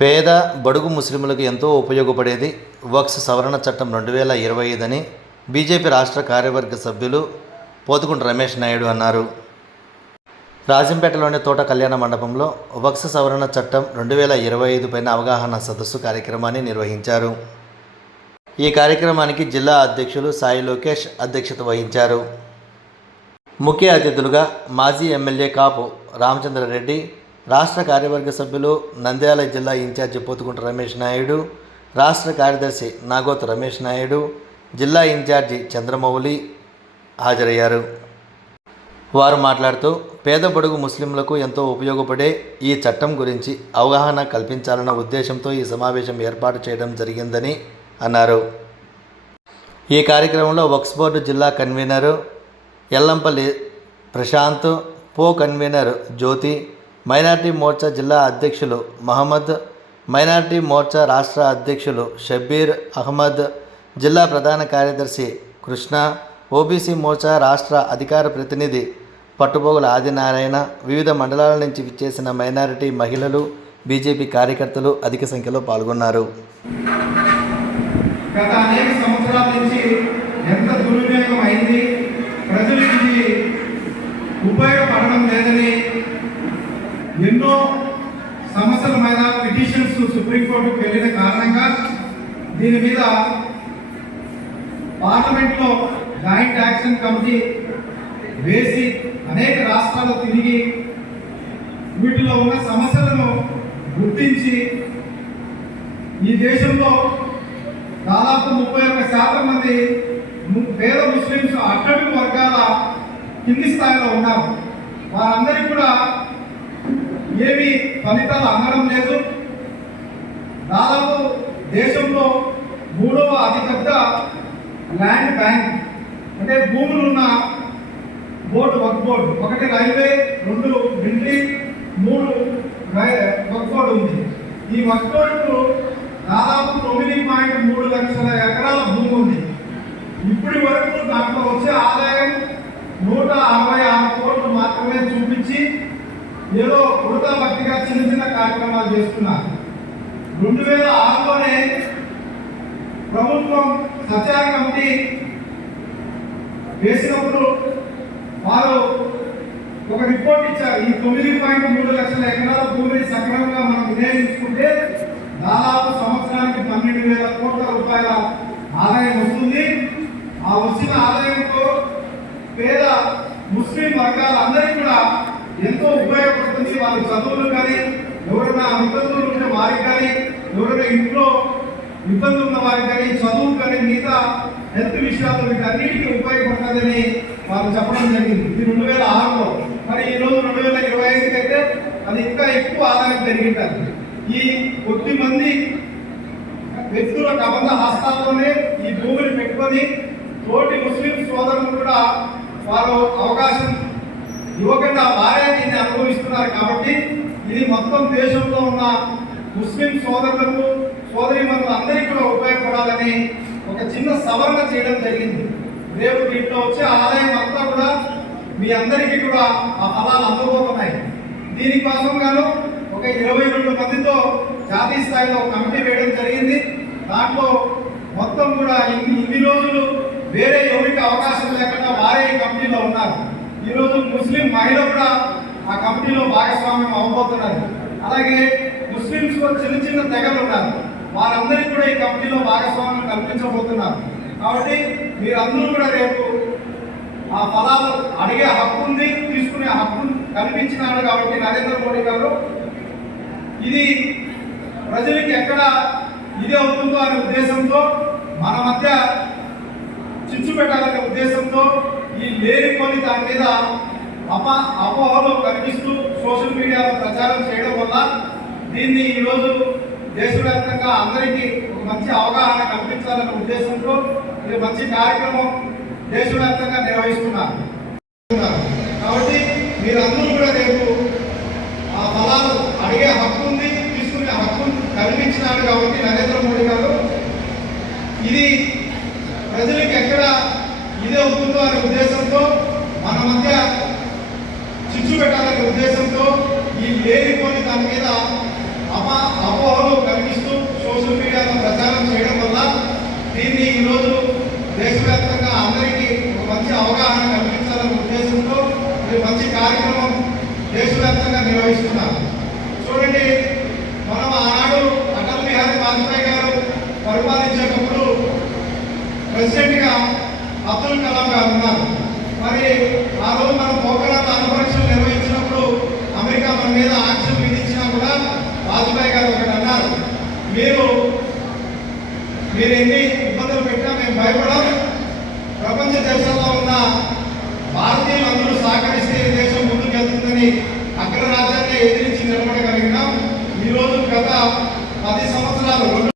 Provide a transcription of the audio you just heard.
పేద బడుగు ముస్లింలకు ఎంతో ఉపయోగపడేది వక్స్ సవరణ చట్టం రెండు వేల ఇరవై ఐదని బీజేపీ రాష్ట్ర కార్యవర్గ సభ్యులు పోతుకుంట రమేష్ నాయుడు అన్నారు. రాజంపేటలోని తోట కళ్యాణ మండపంలో వక్స్ సవరణ చట్టం రెండు వేల ఇరవై ఐదు పైన అవగాహన సదస్సు కార్యక్రమాన్ని నిర్వహించారు. ఈ కార్యక్రమానికి జిల్లా అధ్యక్షులు సాయి లోకేష్ అధ్యక్షత వహించారు. ముఖ్య అతిథులుగా మాజీ ఎమ్మెల్యే కాపు రామచంద్రారెడ్డి రాష్ట్ర కార్యవర్గ సభ్యులు నంద్యాల జిల్లా ఇన్ఛార్జి పోతుకుంట రమేష్ నాయుడు రాష్ట్ర కార్యదర్శి నాగోత్ రమేష్ నాయుడు జిల్లా ఇన్ఛార్జి చంద్రమౌళి హాజరయ్యారు. వారు మాట్లాడుతూ పేద బడుగు ముస్లింలకు ఎంతో ఉపయోగపడే ఈ చట్టం గురించి అవగాహన కల్పించాలన్న ఉద్దేశంతో ఈ సమావేశం ఏర్పాటు చేయడం జరిగిందని అన్నారు. ఈ కార్యక్రమంలో వక్స్ బోర్డు జిల్లా కన్వీనరు ఎల్లంపల్లి ప్రశాంత్ పో కన్వీనర్ జ్యోతి మైనార్టీ మోర్చా జిల్లా అధ్యక్షులు మహమ్మద్ మైనార్టీ మోర్చా రాష్ట్ర అధ్యక్షులు షబ్బీర్ అహ్మద్ జిల్లా ప్రధాన కార్యదర్శి కృష్ణ ఓబీసీ మోర్చా రాష్ట్ర అధికార ప్రతినిధి పట్టుబోగుల ఆదినారాయణ వివిధ మండలాల నుంచి విచ్చేసిన మైనారిటీ మహిళలు బీజేపీ కార్యకర్తలు అధిక సంఖ్యలో పాల్గొన్నారు. గత అనేక సంవత్సరాల నుంచి ఎంత దుర్వినియోగం అయింది ప్రజలకు ఉపయోగపడడం లేదని ఎన్నో సమస్యల మీద పిటిషన్స్ సుప్రీంకోర్టుకు వెళ్ళిన కారణంగా దీని మీద పార్లమెంట్లో జాయింట్ యాక్షన్ కమిటీ వేసి అనేక రాష్ట్రాలు తిరిగి వీటిలో ఉన్న సమస్యలను గుర్తించి ఈ దేశంలో దాదాపు ముప్పై ఒక్క శాతం మంది పేద ముస్లింస్ అట్టడుగు వర్గాల కింది స్థాయిలో ఉన్నారు. వారందరికీ కూడా ఏమి ఫలితాలు అందడం లేదు. దాదాపు దేశంలో మూడవ అతిపెద్ద ల్యాండ్ బ్యాంక్ అంటే భూములు ఉన్న బోర్డు వర్క్ బోర్డు. ఒకటి రైల్వే రెండు మిలిటరీ మూడు రై- వర్క్ బోర్డు ఉంది. ఈ వర్క్ బోర్డు దాదాపు తొమ్మిది పాయింట్ మూడు లక్షల ఎకరాల భూమి ఉంది. ఇప్పటి వరకు దాంట్లో వచ్చే ఆదాయం నూట అరవై ఆరు కోట్లు మాత్రమే చూపించి ఏదో ఉడతా భక్తిగా చిన్న చిన్న కార్యక్రమాలు చేస్తున్నారు. రెండు వేల ఆరులోనే ప్రభుత్వం సత్యార కమిటీ వేసినప్పుడు వారు ఒక రిపోర్ట్ ఇచ్చారు. ఈ తొమ్మిది పాయింట్ మూడు లక్షల ఎకరాల భూమిని సక్రమంగా మనం వినియోగించుకుంటే దాదాపు సంవత్సరానికి పన్నెండు వేల కోట్ల రూపాయల ఆదాయం వస్తుంది. ఆ వచ్చిన ఆదాయం పేద ముస్లిం వర్గాలందరికీ కూడా ఎంతో ఉపయోగపడుతుంది వాళ్ళ చదువులు కానీ ఎవరైనా ఇబ్బందులు ఉంటే వారికి కానీ ఎవరైనా ఇంట్లో ఇబ్బందులు ఉన్న వారికి కానీ చదువు కానీ మిగతా హెల్త్ విషయాలు వీటన్నిటికీ ఉపయోగపడుతుందని వాళ్ళు చెప్పడం జరిగింది. ఇది రెండు వేల ఆరులో. మరి ఈ రోజు రెండు వేల ఇరవై ఐదుకి అయితే అది ఇంకా ఎక్కువ ఆదాయం పెరిగింటారు ఈ కొద్ది మంది వ్యక్తుల కబంధ హస్తాల్లోనే ఈ భూమిని పెట్టుకొని తోటి ముస్లిం సోదరులు కూడా వారు అవకాశం ఇవ్వకుండా వారే దీన్ని అనుభవిస్తున్నారు కాబట్టి ఇది మొత్తం దేశంలో ఉన్న ముస్లిం సోదరులకు సోదరిమణులు అందరికీ కూడా ఉపయోగపడాలని ఒక చిన్న సవరణ చేయడం జరిగింది. రేపు దీంట్లో వచ్చే ఆదాయం అంతా కూడా మీ అందరికీ కూడా ఆ ఫలాలు అందబోతున్నాయి. దీనికోసం గాను ఒక ఇరవై రెండు మందితో జాతీయ స్థాయిలో కమిటీ వేయడం జరిగింది. దాంట్లో మొత్తం కూడా ఇన్ని ఇన్ని రోజులు వేరే ఎవరికి అవకాశం లేకుండా వారే కమిటీలో ఉన్నారు. ఈరోజు ముస్లిం మహిళ కూడా ఆ కమిటీలో భాగస్వామ్యం అవ్వబోతున్నారు అలాగే ముస్లింస్లో చిన్న చిన్న తెగలు ఉన్నారు. వారందరికీ కూడా ఈ కమిటీలో భాగస్వామ్యం కల్పించబోతున్నారు. కాబట్టి మీరందరూ కూడా రేపు ఆ ఫలాలు అడిగే హక్కు ఉంది తీసుకునే హక్కు కల్పించినాడు కాబట్టి నరేంద్ర మోడీ గారు. ఇది ప్రజలకి ఎక్కడ ఇది అవుతుందో అనే ఉద్దేశంతో మన మధ్య చిచ్చు పెట్టాలనే ఉద్దేశంతో ఈ లేనిపోని దాని మీద అప అపోహలు కనిపిస్తూ సోషల్ మీడియాలో ప్రచారం చేయడం వల్ల దీన్ని ఈరోజు దేశవ్యాప్తంగా అందరికీ ఒక మంచి అవగాహన కల్పించాలనే ఉద్దేశంతో ఇది మంచి కార్యక్రమం దేశవ్యాప్తంగా నిర్వహిస్తున్నారు. కాబట్టి మీరందరూ కూడా రేపు ఆ ఫలాలు అడిగే హక్కు ఉంది తీసుకునే హక్కు కల్పించినాడు కాబట్టి నరేంద్ర మోడీ గారు ఇది ప్రజలకు ఎక్కడ ఇది అనే ఉద్దేశంతో మన మధ్య చిచ్చు పెట్టాలనే ఉద్దేశంతో ఈ లేనిపోని దాని మీద అపా అపోహలు కలిగిస్తూ సోషల్ మీడియాలో ప్రచారం చేయడం వల్ల దీన్ని ఈరోజు దేశవ్యాప్తంగా అందరికీ ఒక మంచి అవగాహన కల్పించాలనే ఉద్దేశంతో ఇది మంచి కార్యక్రమం దేశవ్యాప్తంగా నిర్వహిస్తున్నారు. చూడండి మనం ఆనాడు అటల్ బిహారీ వాజ్పేయి గారు పరిపాలించేటప్పుడు ప్రెసిడెంట్గా అబ్దుల్ కలాం గారు ఉన్నారు. మరి ఆ రోజు మనం పోఖరాన్ అనుపరీక్షలు నిర్వహించినప్పుడు అమెరికా మన మీద ఆంక్షలు విధించినా కూడా వాజ్పేయి గారు ఒకటి అన్నారు. మీరు మీరు ఎన్ని ఇబ్బందులు పెట్టినా మేము భయపడం ప్రపంచ దేశాల్లో ఉన్న భారతీయులందరూ సహకరిస్తే ఈ దేశం ముందుకెళ్తుందని అగ్రరాజ్యాన్ని ఎదిరించి నిలబడగలిగినాం. ఈరోజు గత పది సంవత్సరాలు రెండు